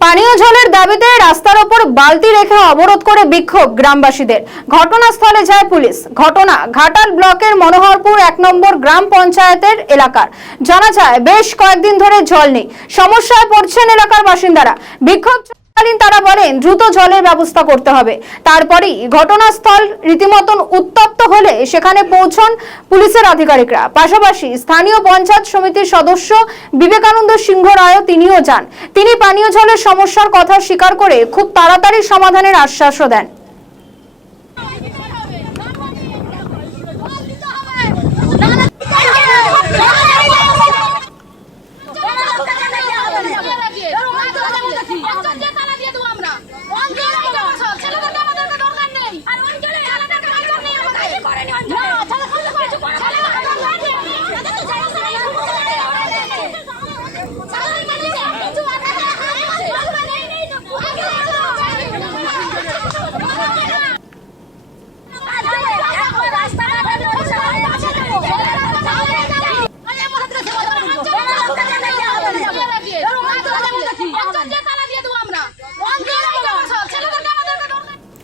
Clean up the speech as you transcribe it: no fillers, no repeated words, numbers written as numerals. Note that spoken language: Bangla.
পানীয় জলের দাবিতে রাস্তার ওপর বালতি রেখে অবরোধ করে বিক্ষোভ গ্রামবাসীদের। ঘটনাস্থলে যায় পুলিশ। ঘটনা ঘাটাল ব্লকের মনোহরপুর 1 নম্বর গ্রাম পঞ্চায়েতের এলাকার। জানা যায় বেশ কয়েকদিন ধরে জল নেই, সমস্যায় পড়ছেন এলাকার বাসিন্দারা। বিক্ষোভ তারা বলেন দ্রুত জলের ব্যবস্থা করতে হবে। তারপরেই ঘটনাস্থল রীতিমতন উত্তপ্ত হলে সেখানে পৌঁছন পুলিশের আধিকারিকরা। পাশাপাশি স্থানীয় পঞ্চায়েত সমিতির সদস্য বিবেকানন্দ সিংহ রায় তিনিও যান। তিনি পানীয় জলের সমস্যার কথা স্বীকার করে খুব তাড়াতাড়ি সমাধানের আশ্বাসও দেন।